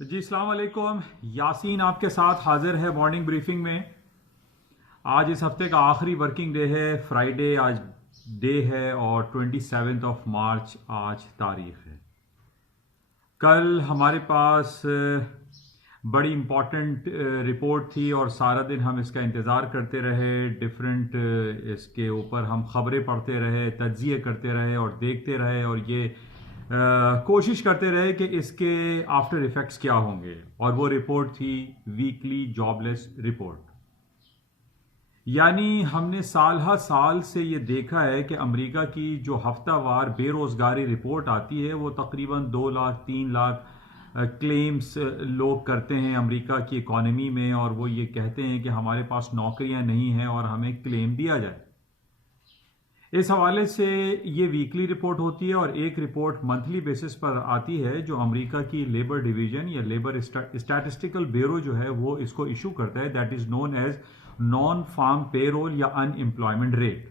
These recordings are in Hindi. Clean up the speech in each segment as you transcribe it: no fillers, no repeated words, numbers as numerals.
जी अस्सलाम वालेकुम। यासीन आपके साथ हाजिर है मॉर्निंग ब्रीफिंग में। आज इस हफ्ते का आखिरी वर्किंग डे है, फ्राइडे आज डे है और 27 मार्च आज तारीख है। कल हमारे पास बड़ी इम्पॉर्टेंट रिपोर्ट थी और सारा दिन हम इसका इंतज़ार करते रहे। डिफरेंट इसके ऊपर हम खबरें पढ़ते रहे, तज्जिए करते रहे और देखते रहे और ये कोशिश करते रहे कि इसके आफ्टर इफेक्ट्स क्या होंगे। और वो रिपोर्ट थी वीकली जॉबलेस रिपोर्ट। यानी हमने साल हर साल से ये देखा है कि अमेरिका की जो हफ्तावार बेरोजगारी रिपोर्ट आती है वो तकरीबन 2 लाख 3 लाख क्लेम्स लोग करते हैं अमेरिका की इकॉनमी में, और वो ये कहते हैं कि हमारे पास नौकरियां नहीं हैं और हमें क्लेम दिया जाए। इस हवाले से ये वीकली रिपोर्ट होती है और एक रिपोर्ट मंथली बेसिस पर आती है जो अमेरिका की लेबर डिवीजन या लेबर स्टैटिस्टिकल ब्यूरो जो है वो इसको इशू करता है। That is known as non farm payroll या अनएम्प्लॉयमेंट रेट।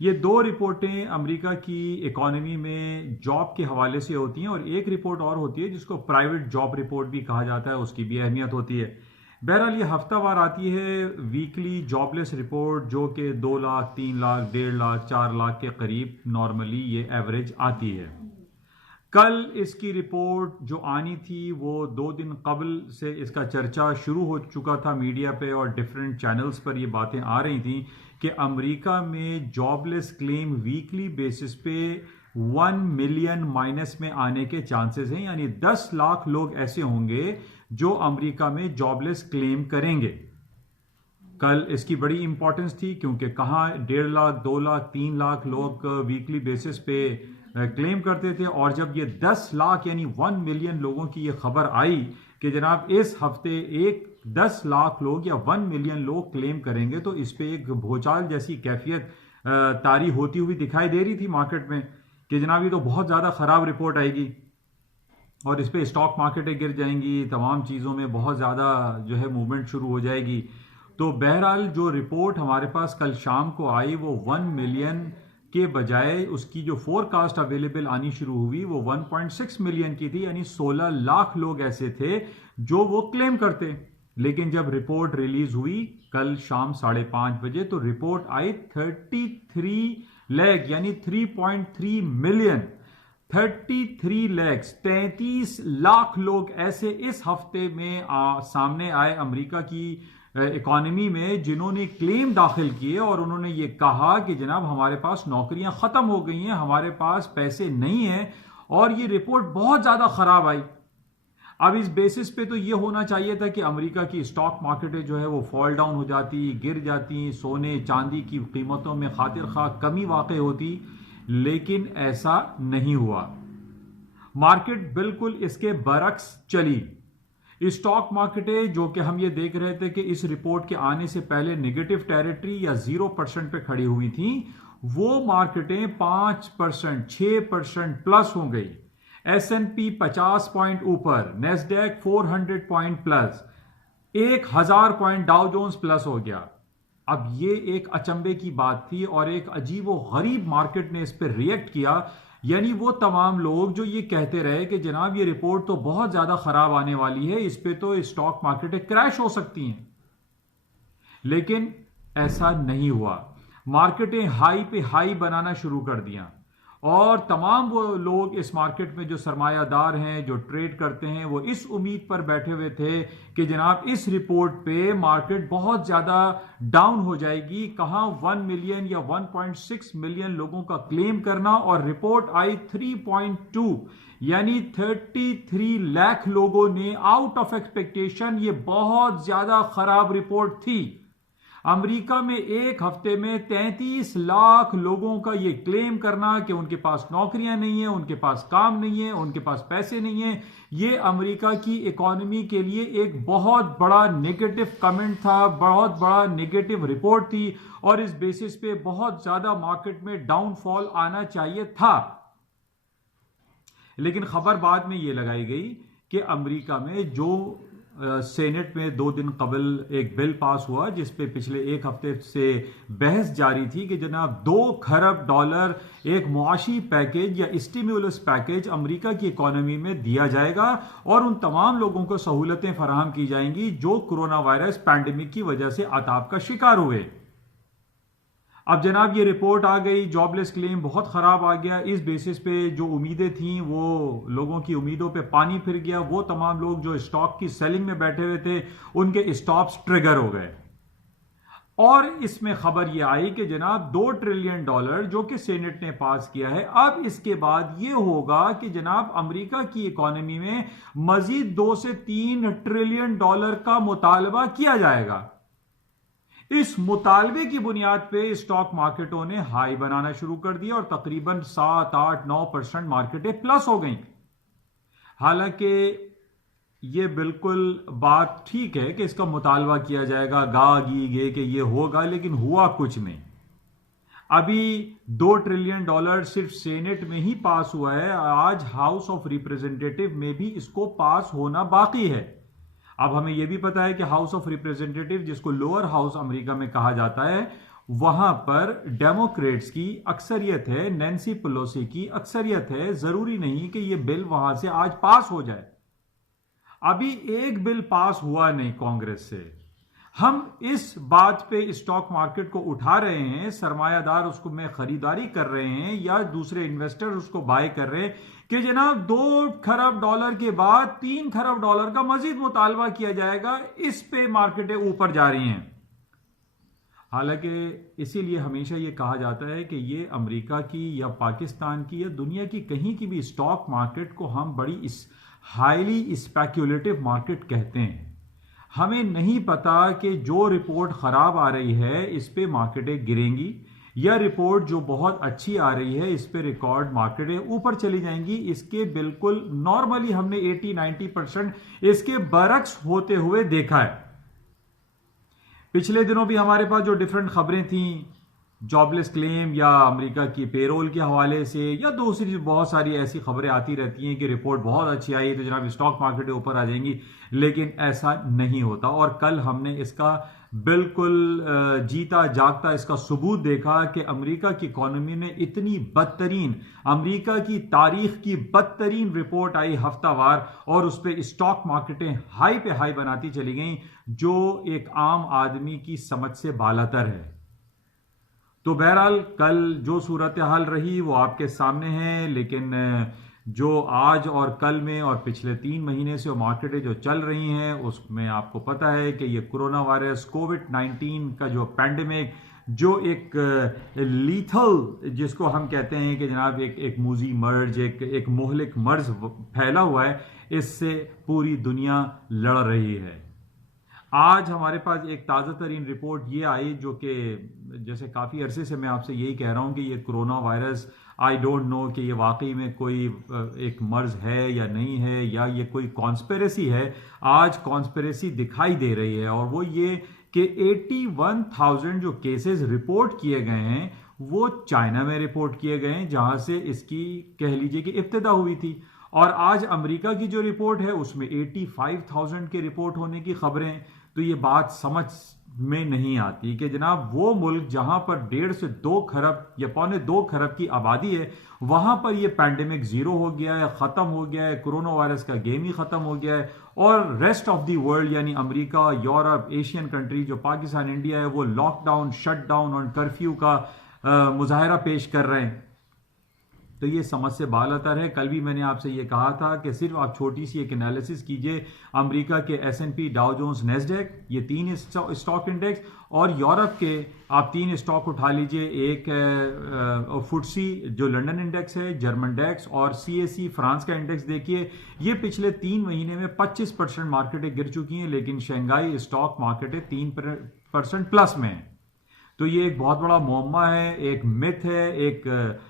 ये दो रिपोर्टें अमेरिका की इकोनॉमी में जॉब के हवाले से होती हैं और एक रिपोर्ट और होती है जिसको प्राइवेट जॉब रिपोर्ट भी कहा जाता है, उसकी भी अहमियत होती है। बहरहाल ये हफ्तावार आती है वीकली जॉबलेस रिपोर्ट जो कि 2 लाख 3 लाख 1.5 लाख 4 लाख के करीब नॉर्मली ये एवरेज आती है। कल इसकी रिपोर्ट जो आनी थी वो 2 दिन कबल से इसका चर्चा शुरू हो चुका था मीडिया पे और डिफरेंट चैनल्स पर ये बातें आ रही थी कि अमेरिका में जॉबलेस क्लेम वीकली बेसिस पे 1 मिलियन माइनस में आने के चांसेस हैं। यानी 10 लाख लोग ऐसे होंगे जो अमेरिका में जॉबलेस क्लेम करेंगे। कल इसकी बड़ी इंपॉर्टेंस थी क्योंकि कहाँ 1.5 लाख 2 लाख 3 लाख लोग वीकली बेसिस पे क्लेम करते थे, और जब ये 10 लाख यानी 1 मिलियन लोगों की ये खबर आई कि जनाब इस हफ्ते 10 लाख लोग या 1 मिलियन लोग क्लेम करेंगे, तो इस पे एक भूचाल जैसी कैफियत तारी होती हुई दिखाई दे रही थी मार्केट में कि जनाब ये तो बहुत ज़्यादा ख़राब रिपोर्ट आएगी और इस पे स्टॉक मार्केटें गिर जाएंगी, तमाम चीज़ों में बहुत ज़्यादा जो है मूवमेंट शुरू हो जाएगी। तो बहरहाल जो रिपोर्ट हमारे पास कल शाम को आई वो 1 मिलियन के बजाय उसकी जो फोरकास्ट अवेलेबल आनी शुरू हुई वो 1.6 मिलियन की थी। यानी 16 लाख लोग ऐसे थे जो वो क्लेम करते। लेकिन जब रिपोर्ट रिलीज हुई कल शाम 5:30 बजे तो रिपोर्ट आई 33 लाख यानी 3.3 मिलियन 33 लाख 33 लाख लोग ऐसे इस हफ्ते में सामने आए अमेरिका की इकॉनमी में जिन्होंने क्लेम दाखिल किए और उन्होंने ये कहा कि जनाब हमारे पास नौकरियां खत्म हो गई हैं, हमारे पास पैसे नहीं हैं, और ये रिपोर्ट बहुत ज्यादा खराब आई। अब इस बेसिस पे तो ये होना चाहिए था कि अमेरिका की स्टॉक मार्केटें जो है वो फॉल डाउन हो जाती, गिर जाती, सोने चांदी की कीमतों में खातिर खा कमी वाक़ होती, लेकिन ऐसा नहीं हुआ। मार्केट बिल्कुल इसके बरक्स चली। स्टॉक मार्केटें जो कि हम ये देख रहे थे कि इस रिपोर्ट के आने से पहले नेगेटिव टेरिटरी या 0% पे खड़ी हुई थी, वो मार्केटें 5% 6% प्लस हो गई। S&P 50 पॉइंट ऊपर, Nasdaq 400 point plus, 1000 point Dow Jones plus हो गया। अब ये एक अचंभे की बात थी और एक अजीब व गरीब मार्केट ने इस पर रिएक्ट किया। यानी वो तमाम लोग जो ये कहते रहे कि जनाब ये रिपोर्ट तो बहुत ज्यादा खराब आने वाली है, इस पे तो स्टॉक मार्केटें क्रैश हो सकती हैं, लेकिन ऐसा नहीं हुआ। मार्केटें हाई पे हाई बनाना शुरू कर दिया और तमाम वो लोग इस मार्केट में जो सरमायादार हैं, जो ट्रेड करते हैं, वो इस उम्मीद पर बैठे हुए थे कि जनाब इस रिपोर्ट पे मार्केट बहुत ज्यादा डाउन हो जाएगी। कहां 1 मिलियन या 1.6 मिलियन लोगों का क्लेम करना, और रिपोर्ट आई 3.2 यानी 33 लाख लोगों ने आउट ऑफ एक्सपेक्टेशन। ये बहुत ज्यादा खराब रिपोर्ट थी। अमेरिका में एक हफ्ते में 33 लाख लोगों का ये क्लेम करना कि उनके पास नौकरियां नहीं है, उनके पास काम नहीं है, उनके पास पैसे नहीं है, ये अमेरिका की इकोनॉमी के लिए एक बहुत बड़ा नेगेटिव कमेंट था, बहुत बड़ा नेगेटिव रिपोर्ट थी, और इस बेसिस पे बहुत ज्यादा मार्केट में डाउनफॉल आना चाहिए था। लेकिन खबर बाद में ये लगाई गई कि अमेरिका में जो सेनेट में 2 दिन कबल एक बिल पास हुआ जिस पे पिछले एक हफ्ते से बहस जारी थी कि जनाब $2 खरब एक मुआशी पैकेज या स्टिम्युलस पैकेज अमेरिका की इकोनॉमी में दिया जाएगा और उन तमाम लोगों को सहूलतें फराहम की जाएंगी जो कोरोना वायरस पैंडेमिक की वजह से अताप का शिकार हुए। अब जनाब ये रिपोर्ट आ गई, जॉबलेस क्लेम बहुत खराब आ गया। इस बेसिस पे जो उम्मीदें थीं वो लोगों की उम्मीदों पे पानी फिर गया। वो तमाम लोग जो स्टॉक की सेलिंग में बैठे हुए थे उनके स्टॉप्स ट्रिगर हो गए और इसमें खबर ये आई कि जनाब $2 ट्रिलियन जो कि सेनेट ने पास किया है, अब इसके बाद ये होगा कि जनाब अमेरिका की इकोनॉमी में मजीद $2 से $3 ट्रिलियन का मुतालबा किया जाएगा। इस मुतालबे की बुनियाद पे स्टॉक मार्केटों ने हाई बनाना शुरू कर दिया और तकरीबन 7-8-9% मार्केटें प्लस हो गई। हालांकि ये बिल्कुल बात ठीक है कि इसका मुतालबा किया जाएगा, गा गी गे कि ये होगा, लेकिन हुआ कुछ नहीं। अभी $2 ट्रिलियन सिर्फ सेनेट में ही पास हुआ है, आज हाउस ऑफ रिप्रेजेंटेटिव में भी इसको पास होना बाकी है। अब हमें यह भी पता है कि हाउस ऑफ रिप्रेजेंटेटिव, जिसको लोअर हाउस अमेरिका में कहा जाता है, वहां पर डेमोक्रेट्स की अक्सरियत है, नैन्सी पेलोसी की अक्सरियत है। जरूरी नहीं कि यह बिल वहां से आज पास हो जाए। अभी एक बिल पास हुआ नहीं कांग्रेस से। हम इस बात पे स्टॉक मार्केट को उठा रहे हैं, सरमायादार उसको में खरीदारी कर रहे हैं या दूसरे इन्वेस्टर उसको बाय कर रहे हैं कि जनाब $2 खरब के बाद $3 खरब का मजीद मुतालबा किया जाएगा। इस पे मार्केटें ऊपर जा रही हैं। हालांकि इसीलिए हमेशा यह कहा जाता है कि ये अमेरिका की या पाकिस्तान की या दुनिया की कहीं की भी स्टॉक मार्केट को हम बड़ी हाईली स्पेक्युलेटिव मार्केट कहते हैं। हमें नहीं पता कि जो रिपोर्ट खराब आ रही है इस पे मार्केटें गिरेंगी या रिपोर्ट जो बहुत अच्छी आ रही है इस पे रिकॉर्ड मार्केटें ऊपर चली जाएंगी। इसके बिल्कुल नॉर्मली हमने 80-90% इसके बरक्स होते हुए देखा है। पिछले दिनों भी हमारे पास जो डिफरेंट खबरें थी, जॉबलेस क्लेम या अमेरिका की पेरोल के हवाले से या दूसरी बहुत सारी ऐसी खबरें आती रहती हैं कि रिपोर्ट बहुत अच्छी आई तो जनाब स्टॉक मार्केटें ऊपर आ जाएंगी, लेकिन ऐसा नहीं होता। और कल हमने इसका बिल्कुल जीता जागता इसका सबूत देखा कि अमेरिका की इकोनॉमी में इतनी बदतरीन, अमेरिका की तारीख की बदतरीन रिपोर्ट आई हफ्तावार और उस पर स्टॉक मार्केटें हाई पे हाई बनाती चली गई, जो एक आम आदमी की समझ से बालातर है। तो बहरहाल कल जो सूरत हाल रही वो आपके सामने है, लेकिन जो आज और कल में और पिछले 3 महीने से मार्केटें जो चल रही हैं उसमें आपको पता है कि ये कोरोना वायरस कोविड-19 का जो पैंडेमिक, जो एक लीथल जिसको हम कहते हैं कि जनाब एक मूजी मर्ज, एक मोहलिक मर्ज फैला हुआ है, इससे पूरी दुनिया लड़ रही है। आज हमारे पास एक ताज़ा तरीन रिपोर्ट ये आई जो कि जैसे काफ़ी अरसे से मैं आपसे यही कह रहा हूँ कि ये corona virus, I don't know कि ये वाकई में कोई एक मर्ज है या नहीं है या ये कोई कॉन्स्पिरेसी है। आज कॉन्स्पिरेसी दिखाई दे रही है और वो ये कि 81,000 जो केसेस रिपोर्ट किए गए हैं वो चाइना में रिपोर्ट किए गए हैं, जहाँ से इसकी कह लीजिए कि इब्तिदा हुई थी। और आज अमेरिका की जो रिपोर्ट है उसमें 85,000 के रिपोर्ट होने की खबरें। तो ये बात समझ में नहीं आती कि जनाब वो मुल्क जहां पर 1.5 से 2 खरब या 1.25-2 खरब की आबादी है, वहां पर ये पैंडेमिक जीरो हो गया है, खत्म हो गया है, कोरोना वायरस का गेम ही खत्म हो गया है। और रेस्ट ऑफ द वर्ल्ड यानी अमेरिका, यूरोप, एशियन कंट्री जो पाकिस्तान, इंडिया है, वो लॉकडाउन, शटडाउन और कर्फ्यू का मुजाहरा पेश कर रहे हैं। तो ये समझ से बालातर है। कल भी मैंने आपसे ये कहा था कि सिर्फ आप छोटी सी एक एनालिसिस कीजिए अमेरिका के S&P, डाउ जोन्स, नेस्डेक, ये 3 स्टॉक इंडेक्स, और यूरोप के आप 3 स्टॉक उठा लीजिए। एक फुटसी जो लंदन इंडेक्स है, जर्मन डेक्स, और CAC फ्रांस का इंडेक्स देखिए। ये पिछले 3 महीने में 25% मार्केटें गिर चुकी हैं, लेकिन शंघाई स्टॉक मार्केटें 3% प्लस में है। तो ये एक बहुत बड़ा मुअम्मा है, एक मिथ है, एक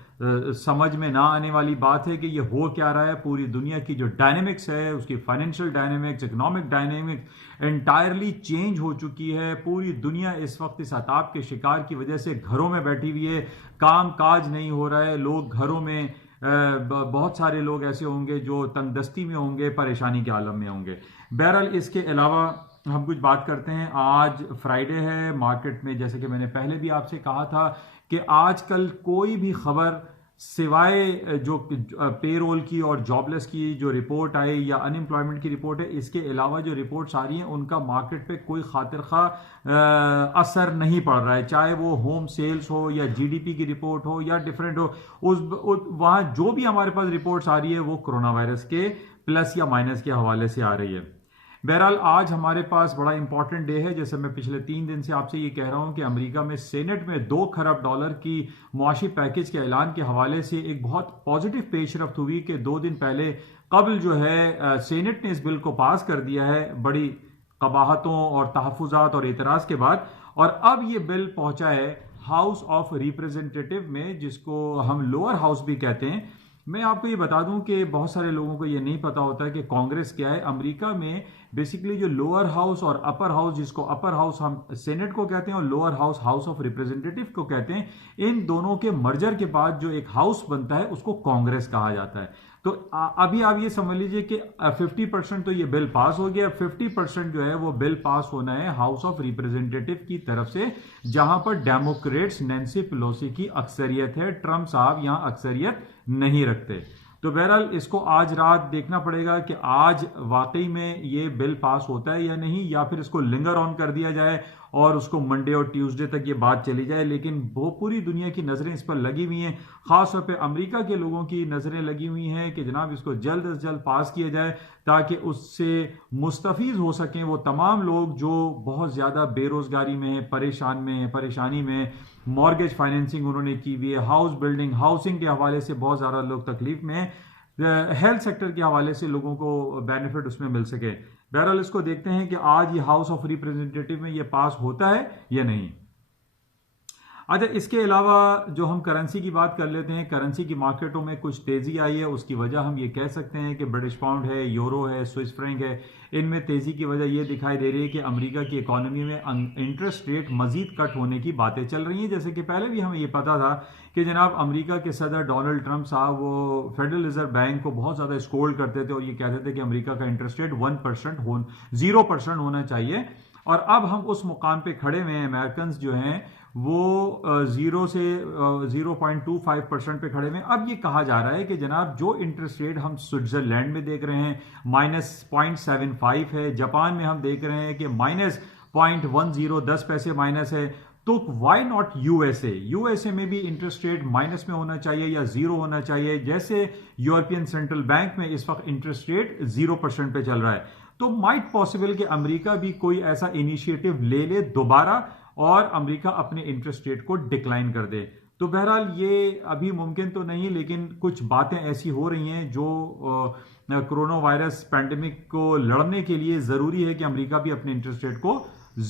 समझ में ना आने वाली बात है कि ये हो क्या रहा है। पूरी दुनिया की जो डायनेमिक्स है, उसकी financial dynamics, economic dynamics entirely change हो चुकी है। पूरी दुनिया इस वक्त इस अताप के शिकार की वजह से घरों में बैठी हुई है, काम काज नहीं हो रहा है, लोग घरों में बहुत सारे लोग ऐसे होंगे जो तंगदस्ती में होंगे, परेशानी के आलम में होंगे। बहरहाल इसके अलावा हम कुछ बात करते हैं। आज फ्राइडे है, मार्केट में जैसे कि मैंने पहले भी आपसे कहा था कि आजकल कोई भी खबर सिवाय जो पेरोल की और जॉबलेस की जो रिपोर्ट आई या अनएम्प्लॉयमेंट की रिपोर्ट है, इसके अलावा जो रिपोर्ट्स आ रही हैं उनका मार्केट पे कोई खातिर खा असर नहीं पड़ रहा है। चाहे वो होम सेल्स हो या जीडीपी की रिपोर्ट हो या डिफरेंट हो, वहां जो भी हमारे पास रिपोर्ट्स आ रही है वो कोरोना वायरस के प्लस या माइनस के हवाले से आ रही है। बहरहाल आज हमारे पास बड़ा इंपॉर्टेंट डे है। जैसे मैं पिछले 3 दिन से आपसे ये कह रहा हूं कि अमेरिका में सेनेट में $2 खरब की मुआशी पैकेज के ऐलान के हवाले से एक बहुत पॉजिटिव पेशरफ्त हुई कि 2 दिन पहले कबल जो है सेनेट ने इस बिल को पास कर दिया है बड़ी कबाहतों और तहफुजात और एतराज के बाद, और अब ये बिल पहुंचा है हाउस ऑफ रिप्रेजेंटेटिव में, जिसको हम लोअर हाउस भी कहते हैं। मैं आपको ये बता दूं कि बहुत सारे लोगों को ये नहीं पता होता है कि कांग्रेस क्या है। अमेरिका में बेसिकली जो लोअर हाउस और अपर हाउस, जिसको अपर हाउस हम सेनेट को कहते हैं और lower house house of representative को कहते हैं, इन दोनों के मर्जर के बाद जो एक हाउस बनता है उसको कांग्रेस कहा जाता है। तो अभी आप ये समझ लीजिए कि 50% तो ये बिल पास हो गया, 50% जो है वो बिल पास होना है हाउस ऑफ रिप्रेजेंटेटिव की तरफ से, जहां पर डेमोक्रेट्स नैंसी पेलोसी की अक्सरियत है। ट्रंप साहब यहां अक्सरियत नहीं रखते। तो बहरहाल इसको आज रात देखना पड़ेगा कि आज वाकई में ये बिल पास होता है या नहीं, या फिर इसको लिंगर ऑन कर दिया जाए और उसको मंडे और ट्यूसडे तक ये बात चली जाए। लेकिन वो पूरी दुनिया की नजरें इस पर लगी हुई हैं, खासतौर पे अमेरिका के लोगों की नजरें लगी हुई हैं कि जनाब इसको जल्द से जल्द पास किया जाए ताकि उससे मुस्तफीज हो सकें वो तमाम लोग जो बहुत ज्यादा बेरोजगारी में है, परेशानी में, मॉर्गेज फाइनेंसिंग उन्होंने की हुई है, हाउस बिल्डिंग, हाउसिंग के हवाले से बहुत ज्यादा लोग तकलीफ में हैं, हेल्थ सेक्टर के हवाले से लोगों को बेनिफिट उसमें मिल सके। बहरहाल इसको देखते हैं कि आज ये हाउस ऑफ रिप्रेजेंटेटिव में ये पास होता है या नहीं। अच्छा, इसके अलावा जो हम करेंसी की बात कर लेते हैं, करेंसी की मार्केटों में कुछ तेजी आई है। उसकी वजह हम ये कह सकते हैं कि ब्रिटिश पाउंड है, यूरो है, स्विस फ्रैंक है, इनमें तेजी की वजह यह दिखाई दे रही है कि अमेरिका की इकोनॉमी में इंटरेस्ट रेट मजीद कट होने की बातें चल रही हैं। जैसे कि पहले भी हमें यह पता था कि जनाब अमेरिका के सदर डोनाल्ड ट्रंप साहब वो फेडरल रिजर्व बैंक को बहुत ज्यादा स्कोल्ड करते थे और ये कहते थे कि अमेरिका का इंटरेस्ट रेट 0% होना चाहिए। और अब हम उस मुकाम पे खड़े हुए हैं, अमेरिकन जो हैं वो 0 से 0.25% पे खड़े हुए हैं। अब ये कहा जा रहा है कि जनाब जो इंटरेस्ट रेट हम स्विट्जरलैंड में देख रहे हैं -0.75 है, जापान में हम देख रहे हैं कि -0.10 10 पैसे माइनस है, तो वाई नॉट यूएसए में भी इंटरेस्ट रेट माइनस में होना चाहिए या 0 होना चाहिए। जैसे यूरोपियन सेंट्रल बैंक में इस वक्त इंटरेस्ट रेट 0% पे चल रहा है, तो माइट पॉसिबल कि अमेरिका भी कोई ऐसा इनिशिएटिव ले दोबारा और अमेरिका अपने इंटरेस्ट रेट को डिक्लाइन कर दे। तो बहरहाल ये अभी मुमकिन तो नहीं, लेकिन कुछ बातें ऐसी हो रही हैं जो कोरोना वायरस पैंडेमिक को लड़ने के लिए जरूरी है कि अमेरिका भी अपने इंटरेस्ट रेट को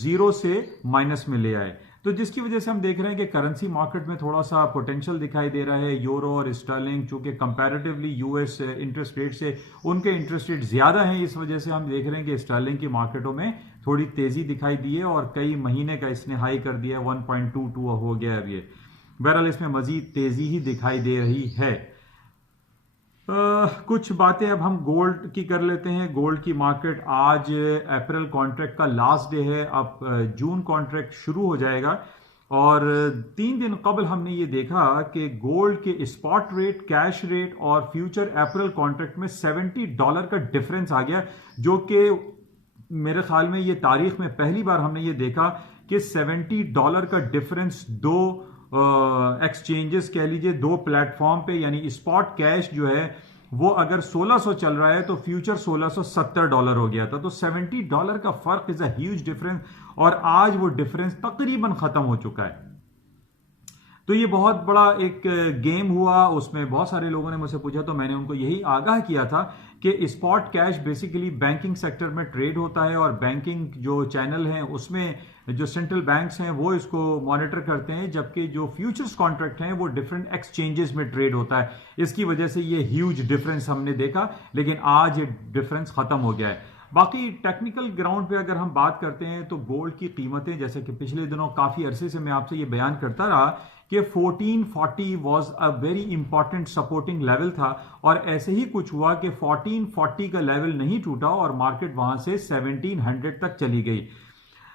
0 से माइनस में ले आए। तो जिसकी वजह से हम देख रहे हैं कि करेंसी मार्केट में थोड़ा सा पोटेंशियल दिखाई दे रहा है। यूरो और स्टर्लिंग चूंकि कंपैरेटिवली यूएस इंटरेस्ट रेट से उनके इंटरेस्ट रेट ज्यादा हैं, इस वजह से हम देख रहे हैं कि स्टर्लिंग की मार्केटों में थोड़ी तेजी दिखाई दी है और कई महीने का इसने हाई कर दिया है, 1.22 हो गया है अब ये। बहरहाल इसमें मजीद तेजी ही दिखाई दे रही है। कुछ बातें अब हम गोल्ड की कर लेते हैं। गोल्ड की मार्केट आज अप्रैल कॉन्ट्रैक्ट का लास्ट डे है, अब जून कॉन्ट्रैक्ट शुरू हो जाएगा और 3 दिन कबल हमने ये देखा कि गोल्ड के स्पॉट रेट, कैश रेट और फ्यूचर अप्रैल कॉन्ट्रैक्ट में $70 का डिफरेंस आ गया, जो कि मेरे ख्याल में ये तारीख में पहली बार हमने ये देखा कि $70 का डिफरेंस दो एक्सचेंजेस कह लीजिए, 2 प्लेटफॉर्म पे, यानी स्पॉट कैश जो है वो अगर 1600 चल रहा है तो फ्यूचर $1670 हो गया था। तो $70 का फर्क इज अ ह्यूज डिफरेंस और आज वो डिफरेंस तकरीबन खत्म हो चुका है। तो ये बहुत बड़ा एक गेम हुआ, उसमें बहुत सारे लोगों ने मुझसे पूछा तो मैंने उनको यही आगाह किया था कि spot cash basically banking sector में ट्रेड होता है और बैंकिंग जो चैनल है उसमें जो सेंट्रल बैंक्स हैं वो इसको मॉनिटर करते हैं, जबकि जो फ्यूचर्स कॉन्ट्रैक्ट हैं वो डिफरेंट एक्सचेंजेस में ट्रेड होता है। इसकी वजह से ये ह्यूज डिफरेंस हमने देखा, लेकिन आज ये डिफरेंस खत्म हो गया है। बाकी टेक्निकल ग्राउंड पे अगर हम बात करते हैं तो गोल्ड की कीमतें, जैसे कि पिछले दिनों काफ़ी अरसे से मैं आपसे ये बयान करता रहा कि 1440 was a very important supporting level था, और ऐसे ही कुछ हुआ कि 1440 का लेवल नहीं टूटा और मार्केट वहां से 1700 तक चली गई।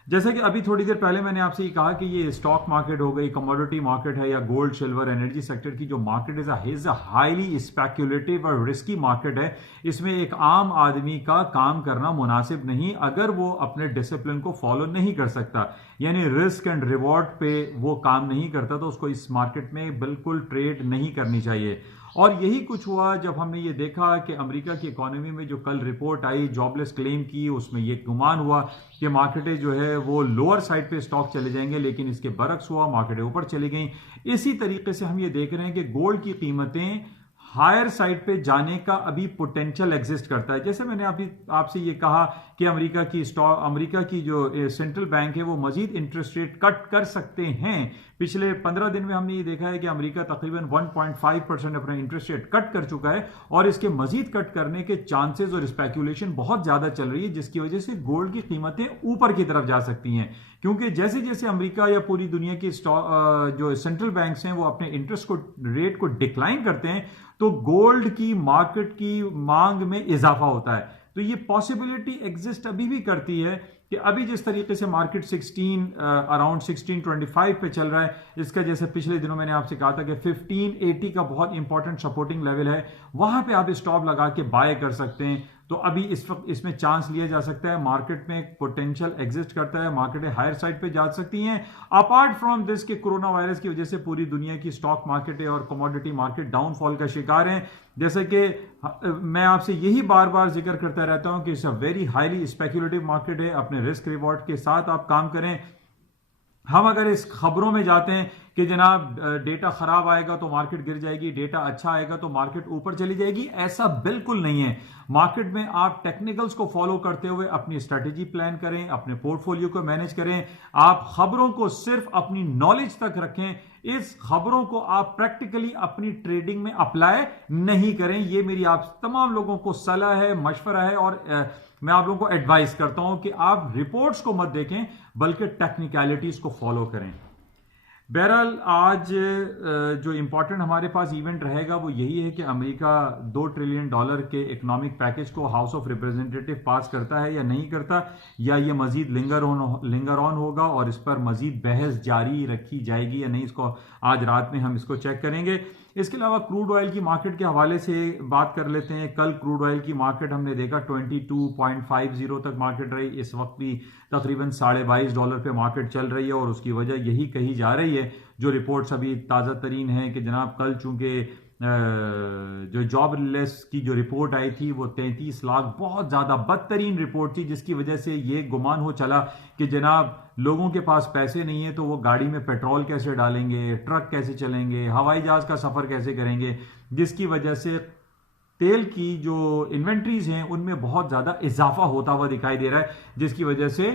जैसे कि अभी थोड़ी देर पहले मैंने आपसे ये कहा कि ये स्टॉक मार्केट हो गई, कमोडिटी मार्केट है, या गोल्ड सिल्वर एनर्जी सेक्टर की जो market is a highly speculative और रिस्की मार्केट है। इसमें एक आम आदमी का काम करना मुनासिब नहीं अगर वो अपने डिसिप्लिन को फॉलो नहीं कर सकता, यानी रिस्क एंड रिवॉर्ड पे वो काम नहीं करता, तो उसको इस मार्केट में बिल्कुल ट्रेड नहीं करनी चाहिए। और यही कुछ हुआ जब हमने ये देखा कि अमेरिका की इकोनॉमी में जो कल रिपोर्ट आई जॉबलेस क्लेम की, उसमें ये गुमान हुआ कि मार्केटें जो है वो लोअर साइड पे स्टॉक चले जाएंगे, लेकिन इसके बरक्स हुआ, मार्केटें ऊपर चली गई। इसी तरीके से हम ये देख रहे हैं कि गोल्ड की कीमतें हायर साइड पे जाने का अभी पोटेंशियल एग्जिस्ट करता है। जैसे मैंने अभी आपसे ये कहा कि अमेरिका की जो सेंट्रल बैंक है वो मजीद इंटरेस्ट रेट कट कर सकते हैं। पिछले 15 दिन में हमने ये देखा है कि अमेरिका तकरीबन 1.5% अपना इंटरेस्ट रेट कट कर चुका है, और इसके मजीद कट करने के चांसेस और स्पेकुलेशन बहुत ज्यादा चल रही है, जिसकी वजह से गोल्ड की कीमतें ऊपर की तरफ जा सकती हैं। क्योंकि जैसे जैसे अमेरिका या पूरी दुनिया की जो सेंट्रल बैंक्स हैं वो अपने इंटरेस्ट रेट को डिक्लाइन करते हैं, तो गोल्ड की मार्केट की मांग में इजाफा होता है। तो ये पॉसिबिलिटी एग्जिस्ट अभी भी करती है कि अभी जिस तरीके से मार्केट अराउंड 1625 पे चल रहा है, इसका जैसे पिछले दिनों मैंने आपसे कहा था कि 1580 का बहुत इंपॉर्टेंट सपोर्टिंग लेवल है, वहां पे आप स्टॉप लगा के बाय कर सकते हैं। तो अभी इस वक्त इसमें चांस लिया जा सकता है, मार्केट में पोटेंशियल एग्जिस्ट करता है, मार्केटें हायर साइड पे जा सकती हैं। अपार्ट फ्रॉम दिस के कोरोना वायरस की वजह से पूरी दुनिया की स्टॉक मार्केटें और कमोडिटी मार्केट डाउनफॉल का शिकार हैं। जैसे कि मैं आपसे यही बार बार जिक्र करता रहता हूं कि it's a very highly speculative market है, अपने रिस्क रिवॉर्ड के साथ आप काम करें। हम अगर इस खबरों में जाते हैं कि जनाब डेटा खराब आएगा तो मार्केट गिर जाएगी, डेटा अच्छा आएगा तो मार्केट ऊपर चली जाएगी, ऐसा बिल्कुल नहीं है। मार्केट में आप टेक्निकल्स को फॉलो करते हुए अपनी स्ट्रेटेजी प्लान करें, अपने पोर्टफोलियो को मैनेज करें। आप खबरों को सिर्फ अपनी नॉलेज तक रखें, इस खबरों को आप प्रैक्टिकली अपनी ट्रेडिंग में अप्लाई नहीं करें। ये मेरी आप तमाम लोगों को सलाह है, मशवरा है, और मैं आप लोगों को एडवाइस करता हूं कि आप रिपोर्ट्स को मत देखें बल्कि टेक्निकलिटीज को फॉलो करें। बहरहाल आज जो इंपॉर्टेंट हमारे पास इवेंट रहेगा वो यही है कि अमेरिका $2 ट्रिलियन के इकोनॉमिक पैकेज को हाउस ऑफ रिप्रेजेंटेटिव पास करता है या नहीं करता, या ये मजीद लिंगर ऑन होगा और इस पर मजीद बहस जारी रखी जाएगी या नहीं, इसको आज रात में हम इसको चेक करेंगे। इसके अलावा क्रूड ऑयल की मार्केट के हवाले से बात कर लेते हैं। कल क्रूड ऑयल की मार्केट हमने देखा 22.50 तक मार्केट रही, इस वक्त भी तकरीबन $22.5 पे मार्केट चल रही है, और उसकी वजह यही कही जा रही है, जो रिपोर्ट्स अभी ताज़ा तरीन है कि जनाब कल चूंकि जो जॉबलेस की जो रिपोर्ट आई थी वो 33 लाख बहुत ज़्यादा बदतरीन रिपोर्ट थी, जिसकी वजह से ये गुमान हो चला कि जनाब लोगों के पास पैसे नहीं है तो वो गाड़ी में पेट्रोल कैसे डालेंगे, ट्रक कैसे चलेंगे, हवाई जहाज का सफ़र कैसे करेंगे, जिसकी वजह से तेल की जो इन्वेंट्रीज हैं उनमें बहुत ज़्यादा इजाफा होता हुआ दिखाई दे रहा है, जिसकी वजह से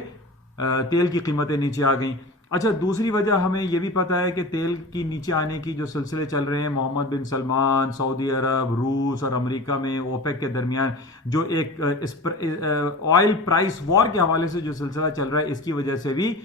तेल की कीमतें नीचे आ गई। अच्छा, दूसरी वजह हमें यह भी पता है कि तेल की नीचे आने की जो सिलसिले चल रहे हैं, मोहम्मद बिन सलमान, सऊदी अरब, रूस और अमेरिका में ओपेक के दरमियान जो एक ऑयल प्राइस वॉर के हवाले से जो सिलसिला चल रहा है, इसकी वजह से भी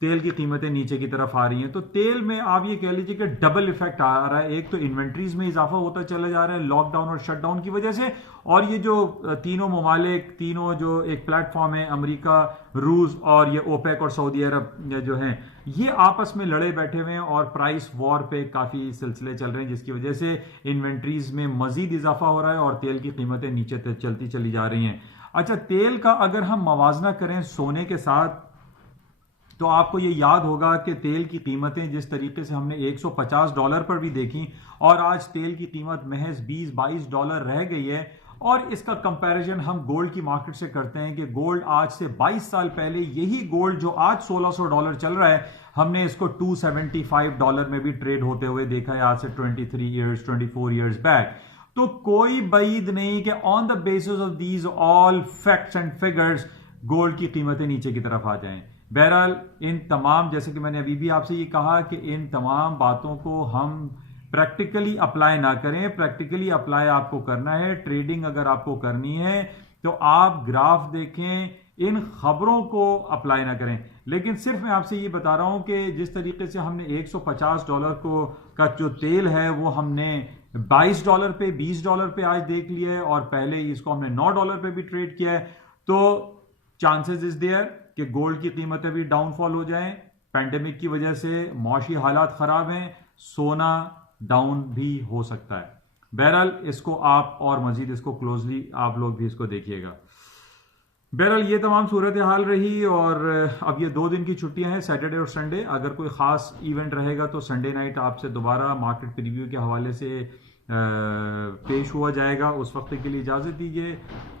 तेल की कीमतें नीचे की तरफ आ रही हैं। तो तेल में आप ये कह लीजिए कि डबल इफेक्ट आ रहा है, एक तो इन्वेंट्रीज में इजाफा होता चला जा रहा है लॉकडाउन और शटडाउन की वजह से, और ये जो तीनों ममालिक, तीनों जो एक प्लेटफॉर्म है, अमेरिका, रूस और ये ओपेक और सऊदी अरब जो हैं, ये आपस में लड़े बैठे हुए हैं और प्राइस वॉर पे काफ़ी सिलसिले चल रहे हैं, जिसकी वजह से इन्वेंट्रीज में मजीद इजाफा हो रहा है और तेल की कीमतें नीचे चलती चली जा रही हैं। अच्छा, तेल का अगर हम मवाजना करें सोने के साथ तो आपको ये याद होगा कि तेल की कीमतें जिस तरीके से हमने $150 पर भी देखी, और आज तेल की कीमत महज $20-22 रह गई है। और इसका कंपैरिजन हम गोल्ड की मार्केट से करते हैं कि गोल्ड आज से 22 साल पहले यही गोल्ड जो आज $1600 चल रहा है, हमने इसको $275 में भी ट्रेड होते हुए देखा है आज से 24 ईयर्स बैक। तो कोई बईद नहीं कि on the basis of these all facts and figures gold की कीमतें नीचे की तरफ आ जाएं। बहरहाल इन तमाम, जैसे कि मैंने अभी भी आपसे ये कहा कि इन तमाम बातों को हम प्रैक्टिकली अप्लाई ना करें। प्रैक्टिकली अप्लाई आपको करना है, ट्रेडिंग अगर आपको करनी है तो आप ग्राफ देखें, इन खबरों को अप्लाई ना करें। लेकिन सिर्फ मैं आपसे ये बता रहा हूं कि जिस तरीके से हमने $150 का जो तेल है वो हमने $22 पे, $20 पे आज देख लिया है, और पहले इसको हमने $9 पे भी ट्रेड किया है, तो चांसेस इज देयर कि गोल्ड की कीमतें भी डाउनफॉल हो जाएं। पैंडेमिक की वजह से मौशी हालात खराब हैं, सोना डाउन भी हो सकता है। बहरहाल इसको आप और मजीद इसको क्लोजली आप लोग भी इसको देखिएगा। बहरहाल ये तमाम सूरत हाल रही, और अब ये 2 दिन की छुट्टियां हैं, सैटरडे और संडे। अगर कोई खास इवेंट रहेगा तो संडे नाइट आपसे दोबारा मार्केट प्रीव्यू के हवाले से पेश हुआ जाएगा। उस वक्त के लिए इजाज़त दीजिए,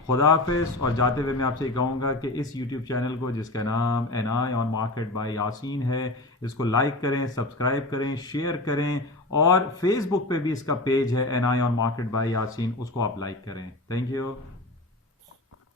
खुदा हाफिज़। और जाते हुए मैं आपसे कहूँगा कि इस यूट्यूब चैनल को, जिसका नाम NI on market by Yasin है, इसको लाइक करें, सब्सक्राइब करें, शेयर करें, और फेसबुक पे भी इसका पेज है NI on market by Yasin, उसको आप लाइक करें। Thank you.